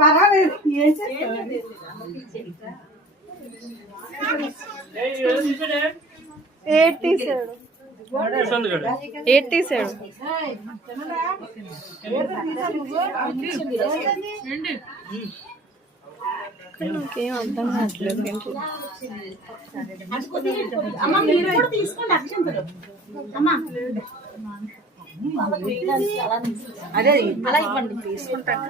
పర్వాలేదు ఏం చేస్తావు. 8 తీసాడు. 8 తీసాడు. నాకేం అర్థం కావట్లేదు. అదే అలా ఇవ్వండి తీసుకుంటాను.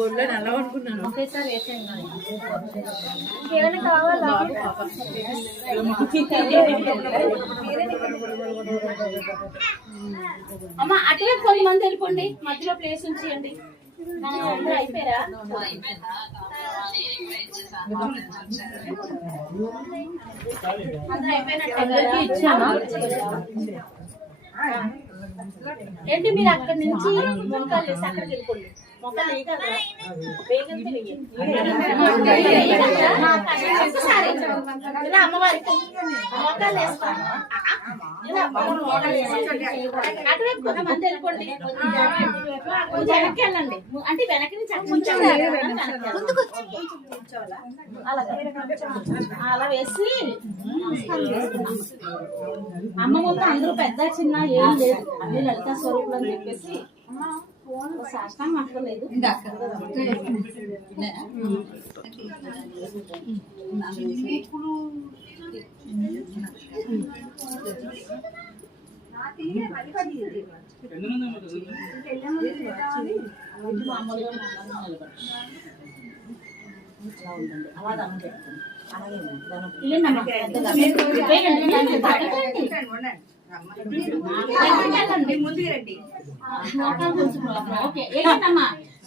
ఊళ్ళో అలా అనుకున్నాను. అమ్మ అటువైపు కొంతమంది వెళ్ళిపోండి, మధ్యలో ప్లేస్ ఉంచేయండి. అయిపోయారా? ఏంటి మీరు అక్కడి నుంచి మొక్కలు వేసి అక్కడికి వెళ్ళిపోండి. మొక్కలు అమ్మవారికి మొక్కలు వేస్తాను. అటువైపు కొంతమంది వెళ్ళిపోండి, వెనక్కి వెళ్ళండి. అంటే వెనక్కి నుంచి అలా వేసి అమ్మ ముందు అందరూ పెద్ద చిన్న ఏం లేదు, అన్ని లలితా స్వరూపులు అని చెప్పేసి శాస్త్రం అక్కర్లేదు.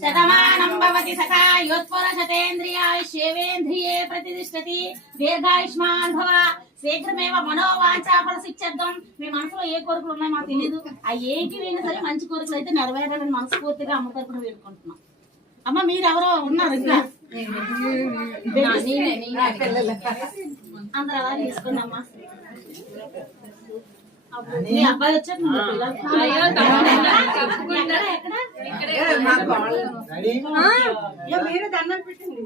శతమానం భవతి శతేంద్రియేంద్రియే ప్రతిష్టతి దీర్ఘాయుష్మాన్ భవ శీఘ్రమేవ మనోవాంఛాఫల సిద్ధ్యర్థం. మీ మనసులో ఏ కోరికలు ఉన్నాయో మాకు తెలియదు, ఆ ఏటి అయినా సరే మంచి కోరికలు అయితే నెరవేరాలని మనస్ఫూర్తిగా అమ్మ తరపున వేడుకుంటున్నాం. అమ్మ మీరు ఎవరో ఉన్నారు ఇంకా అందరు అలా తీసుకోండి అమ్మా. మీ అబ్బాయి వచ్చాక మీరు దండం పెట్టండి.